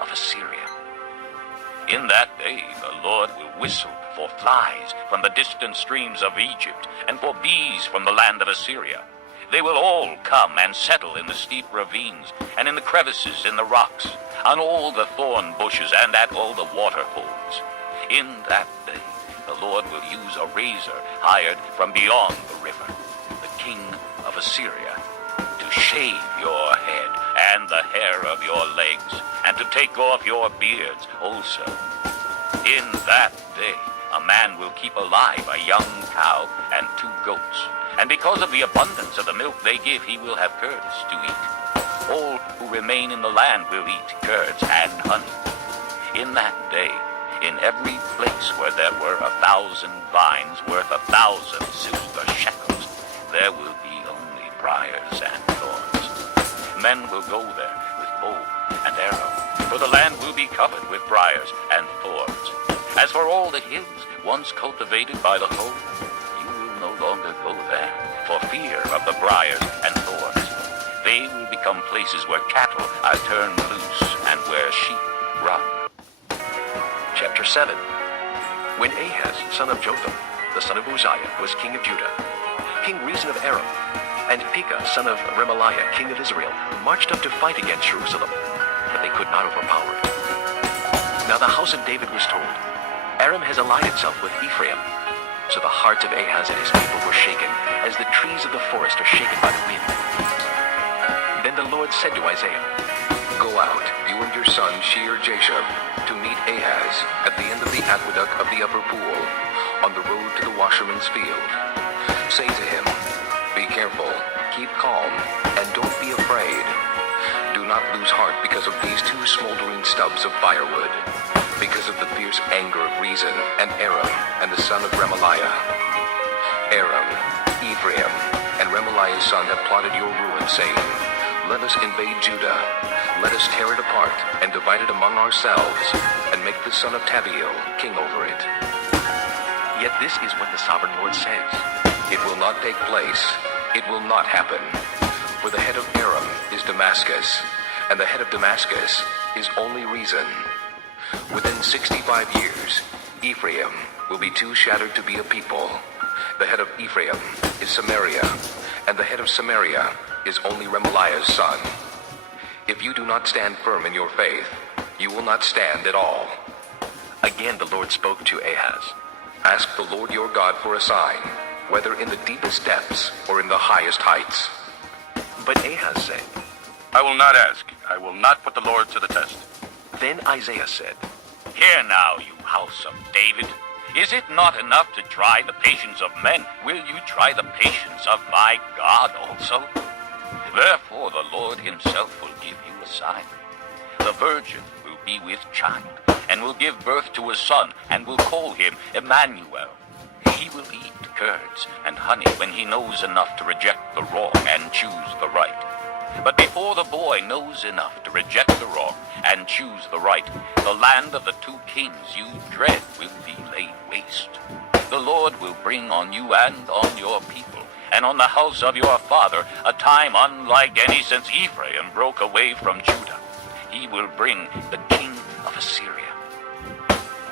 of Assyria. In that day the Lord will whistle for flies from the distant streams of Egypt, and for bees from the land of Assyria. They will all come and settle in the steep ravines, and in the crevices in the rocks, on all the thorn bushes, and at all the water holes. In that day the Lord will use a razor hired from beyond the river, the king of Assyria, to shave your head and the hair of your legs, and to take off your beards also. In that day a man will keep alive a young cow and 2 goats, and because of the abundance of the milk they give, he will have curds to eat. All who remain in the land will eat curds and honey. In that day, in every place where there were 1,000 vines worth 1,000 silver shekels, there will be only briars and thorns. Men will go there with bow and arrow, for the land will be covered with briars and thorns. As for all the hills once cultivated by the hoe, you will no longer go there, for fear of the briars and thorns. They will become places where cattle are turned loose and where sheep run. Chapter 7. When Ahaz, son of Jotham, the son of Uzziah, was king of Judah, King Rezin of Aram, and Pekah, son of Remaliah, king of Israel, marched up to fight against Jerusalem, but they could not overpower it. Now the house of David was told, Aram has allied itself with Ephraim. So the hearts of Ahaz and his people were shaken, as the trees of the forest are shaken by the wind. Then the Lord said to Isaiah, Go out, you and your son Shear-Jashub, to meet Ahaz at the end of the aqueduct of the upper pool, on the road to the washerman's field. Say to him, Be careful, keep calm, and don't be afraid. Do not lose heart because of these 2 smoldering stubs of firewood, because of the fierce anger of Rezin and Aram and the son of Remaliah. Aram, Ephraim, and Remaliah's son have plotted your ruin, saying, Let us invade Judah. Let us tear it apart and divide it among ourselves, and make the son of Tabiel king over it. Yet this is what the sovereign Lord says. It will not take place. It will not happen. For the head of Aram is Damascus, and the head of Damascus is only Rezin. Within 65 years, Ephraim will be too shattered to be a people. The head of Ephraim is Samaria, and the head of Samaria is only Remaliah's son. If you do not stand firm in your faith, you will not stand at all. Again the Lord spoke to Ahaz. Ask the Lord your God for a sign, whether in the deepest depths or in the highest heights. But Ahaz said, I will not ask. I will not put the Lord to the test. Then Isaiah said, Hear now, you house of David. Is it not enough to try the patience of men? Will you try the patience of my God also? Therefore the Lord himself will give you a sign. The virgin will be with child, and will give birth to a son, and will call him Emmanuel. He will eat curds and honey when he knows enough to reject the wrong and choose the right. But before the boy knows enough to reject the wrong and choose the right, the land of the 2 kings you dread will be laid waste. The Lord will bring on you and on your people, and on the house of your father, a time unlike any since Ephraim broke away from Judah. He will bring the king of Assyria.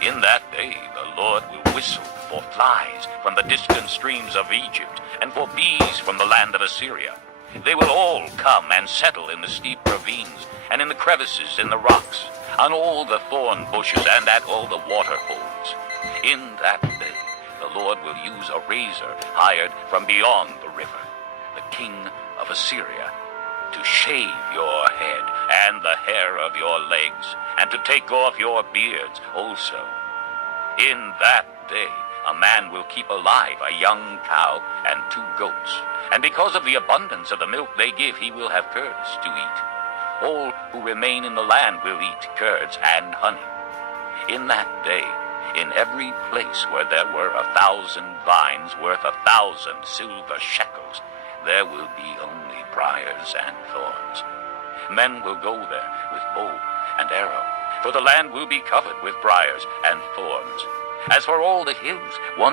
In that day the Lord will whistle for flies from the distant streams of Egypt, and for bees from the land of Assyria. They will all come and settle in the steep ravines, and in the crevices in the rocks, on all the thorn bushes, and at all the water holes. In that day the Lord will use a razor hired from beyond the river, the king of Assyria, to shave your head and the hair of your legs, and to take off your beards also. In that day a man will keep alive a young cow and 2 goats, and because of the abundance of the milk they give, he will have curds to eat. All who remain in the land will eat curds and honey. In that day, in every place where there were 1,000 vines worth 1,000 silver shekels, there will be only briars and thorns. Men will go there with bow and arrow, for the land will be covered with briars and thorns. As for all the hills, one